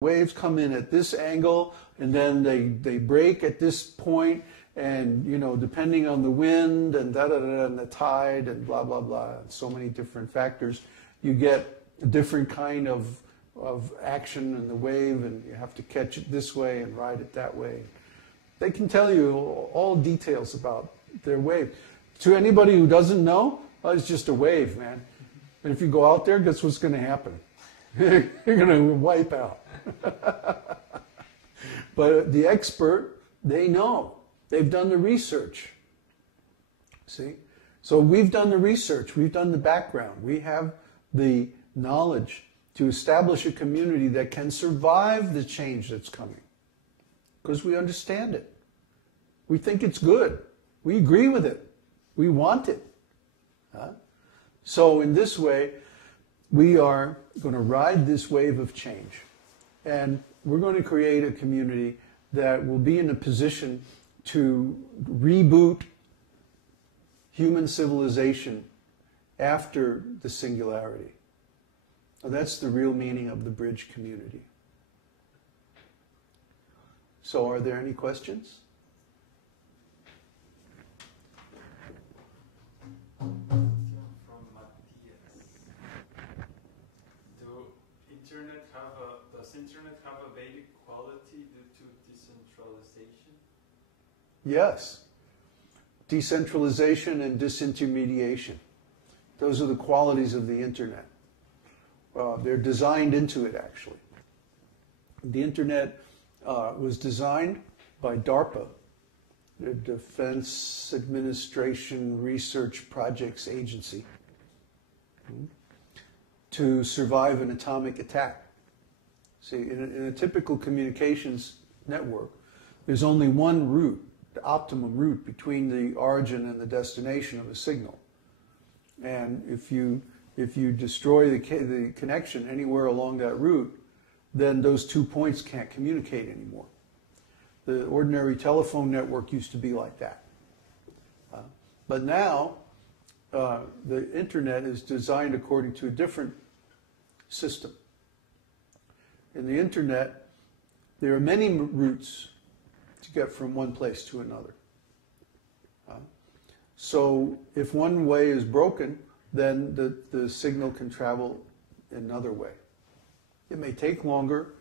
waves come in at this angle, and then they break at this point, and depending on the wind and and the tide and blah blah blah, so many different factors, you get a different kind of action in the wave, and you have to catch it this way and ride it that way. They can tell you all details about their wave. To anybody who doesn't know, it's just a wave, man. And if you go out there, guess what's going to happen? You're going to wipe out. But the expert, they know. They've done the research. See? So we've done the research. We've done the background. We have the knowledge to establish a community that can survive the change that's coming. Because we understand it. We think it's good. We agree with it. We want it. So in this way, we are going to ride this wave of change. And we're going to create a community that will be in a position to reboot human civilization after the singularity. Now, that's the real meaning of the bridge community. So are there any questions? Does internet have a Vedic quality due to decentralization? Yes. Decentralization and disintermediation. Those are the qualities of the internet. They're designed into it, actually. The internet was designed by DARPA, the Defense Administration Research Projects Agency, to survive an atomic attack. See, in a typical communications network, there's only one route, the optimum route between the origin and the destination of a signal. And if you destroy the connection anywhere along that route, then those 2 points can't communicate anymore. The ordinary telephone network used to be like that. But now, the internet is designed according to a different system. In the internet, there are many routes to get from one place to another. So if one way is broken, then the signal can travel another way. It may take longer,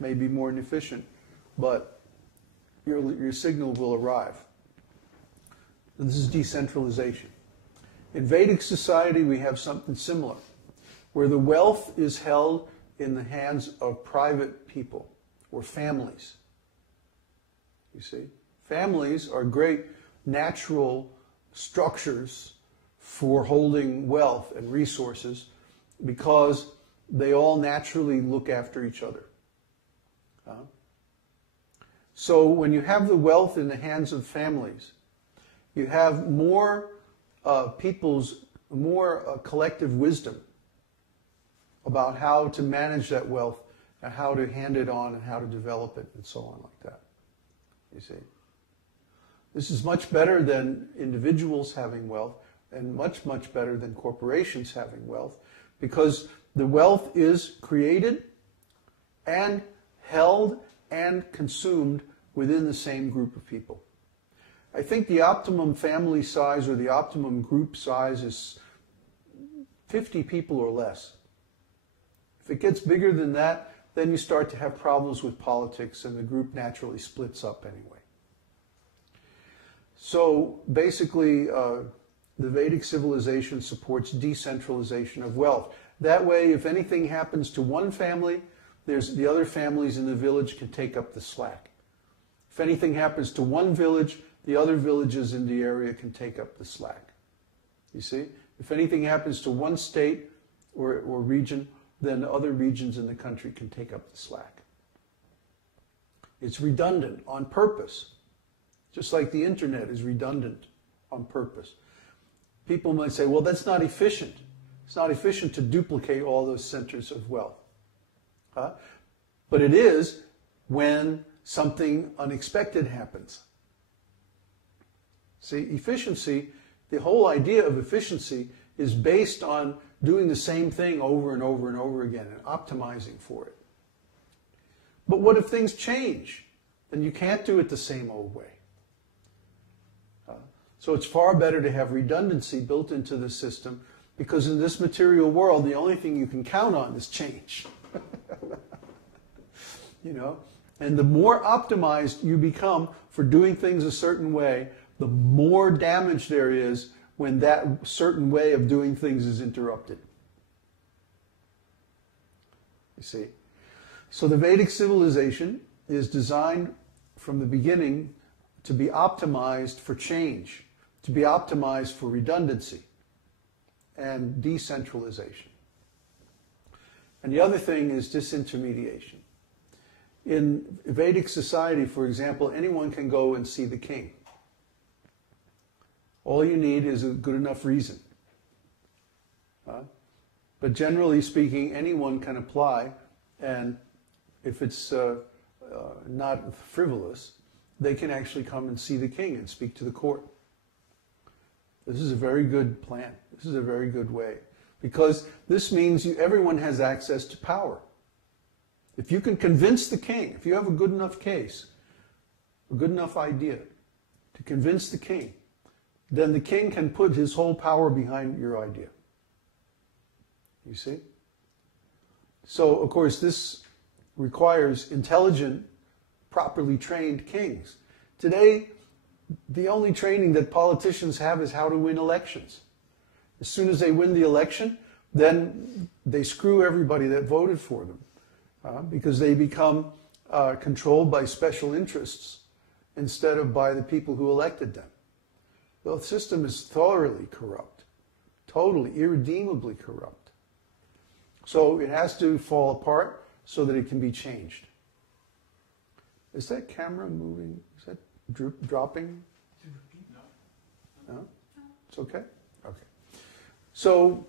may be more inefficient, but your signal will arrive. And this is decentralization. In Vedic society, we have something similar, where the wealth is held in the hands of private people or families. You see? Families are great natural structures for holding wealth and resources because they all naturally look after each other. So when you have the wealth in the hands of families, you have more collective wisdom about how to manage that wealth and how to hand it on and how to develop it and so on like that. You see? This is much better than individuals having wealth and much, much better than corporations having wealth because the wealth is created and held and consumed within the same group of people. I think the optimum family size or the optimum group size is 50 people or less. If it gets bigger than that, then you start to have problems with politics and the group naturally splits up anyway. So basically, the Vedic civilization supports decentralization of wealth. That way, if anything happens to one family, the other families in the village can take up the slack. If anything happens to one village, the other villages in the area can take up the slack. You see? If anything happens to one state or region, then other regions in the country can take up the slack. It's redundant on purpose, just like the internet is redundant on purpose. People might say, well, that's not efficient. It's not efficient to duplicate all those centers of wealth. But it is when something unexpected happens. See, efficiency, the whole idea of efficiency is based on doing the same thing over and over and over again and optimizing for it. But what if things change? Then you can't do it the same old way. So it's far better to have redundancy built into the system, because in this material world, the only thing you can count on is change. You know? And the more optimized you become for doing things a certain way, the more damage there is when that certain way of doing things is interrupted. You see? So the Vedic civilization is designed from the beginning to be optimized for change, to be optimized for redundancy and decentralization. And the other thing is disintermediation. In Vedic society, for example, anyone can go and see the king. All you need is a good enough reason. But generally speaking, anyone can apply, and if it's not frivolous, they can actually come and see the king and speak to the court. This is a very good plan. This is a very good way. Because this means everyone has access to power. If you can convince the king, if you have a good enough case, a good enough idea to convince the king, then the king can put his whole power behind your idea. You see? So, of course, this requires intelligent, properly trained kings. Today, the only training that politicians have is how to win elections. As soon as they win the election, then they screw everybody that voted for them, because they become controlled by special interests instead of by the people who elected them. The system is thoroughly corrupt, totally, irredeemably corrupt. So it has to fall apart so that it can be changed. Is that camera moving? Is that dropping? No? It's okay? Okay. So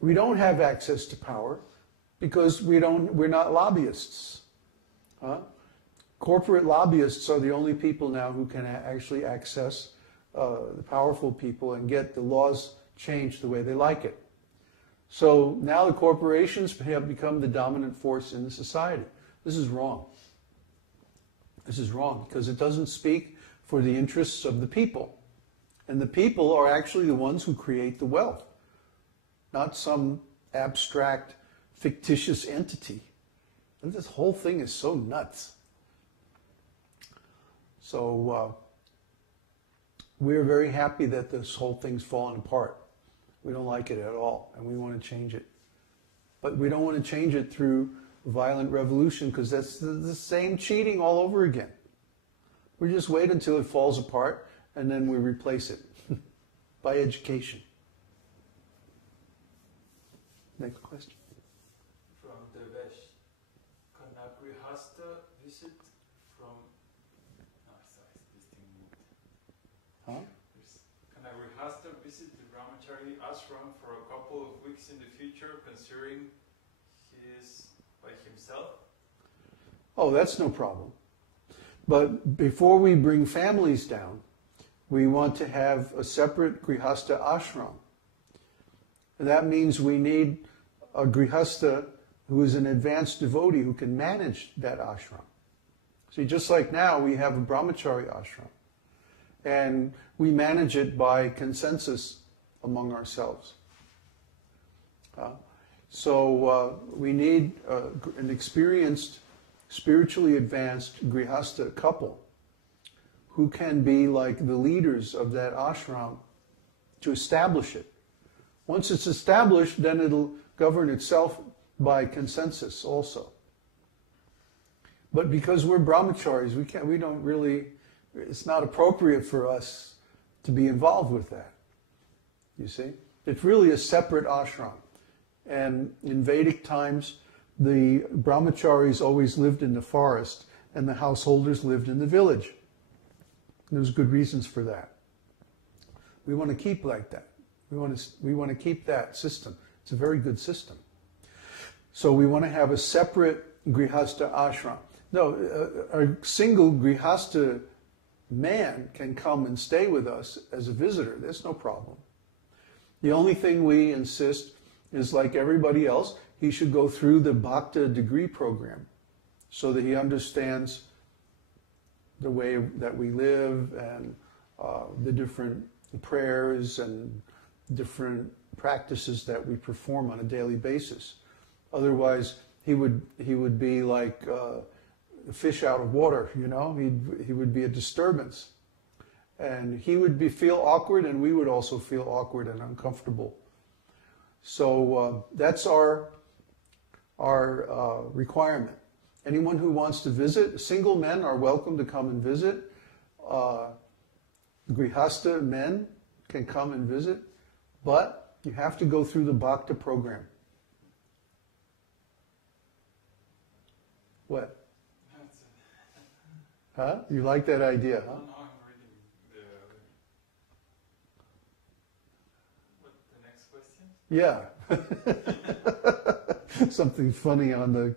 we don't have access to power because we're not lobbyists. Corporate lobbyists are the only people now who can actually access the powerful people and get the laws changed the way they like it. So now the corporations have become the dominant force in the society. This is wrong. This is wrong because it doesn't speak for the interests of the people. And the people are actually the ones who create the wealth, not some abstract, fictitious entity. And this whole thing is so nuts. So we're very happy that this whole thing's fallen apart. We don't like it at all, and we want to change it. But we don't want to change it through violent revolution, because that's the same cheating all over again. We just wait until it falls apart, and then we replace it by education. Next question. From Devesh. Can a grihastha visit from... Oh, sorry, this thing moved. Huh? Can a grihastha visit the brahmachari ashram for a couple of weeks in the future, considering he is by himself? Oh, that's no problem. But before we bring families down, we want to have a separate grihastha ashram. And that means we need a grihastha who is an advanced devotee who can manage that ashram. See, just like now, we have a brahmachari ashram. And we manage it by consensus among ourselves. So we need an experienced, spiritually advanced grihastha couple who can be like the leaders of that ashram to establish it. Once it's established, then it'll govern itself by consensus also. But because we're brahmacharis, we don't really, it's not appropriate for us to be involved with that. You see? It's really a separate ashram. And in Vedic times, the brahmacharis always lived in the forest and the householders lived in the village. And there's good reasons for that. We want to keep like that. We want to keep that system. It's a very good system. So we want to have a separate grihastha ashram. No, a single grihastha man can come and stay with us as a visitor. There's no problem. The only thing we insist is, like everybody else, he should go through the Bhakta degree program so that he understands the way that we live and the different prayers and different practices that we perform on a daily basis. Otherwise, he would be like a fish out of water, you know. He would be a disturbance, and he would feel awkward, and we would also feel awkward and uncomfortable. So that's our requirement. Anyone who wants to visit, single men are welcome to come and visit. Grihasta men can come and visit, but you have to go through the Bhakta program. What? Huh? You like that idea, huh? No, I'm reading the next question. Yeah. Something funny on the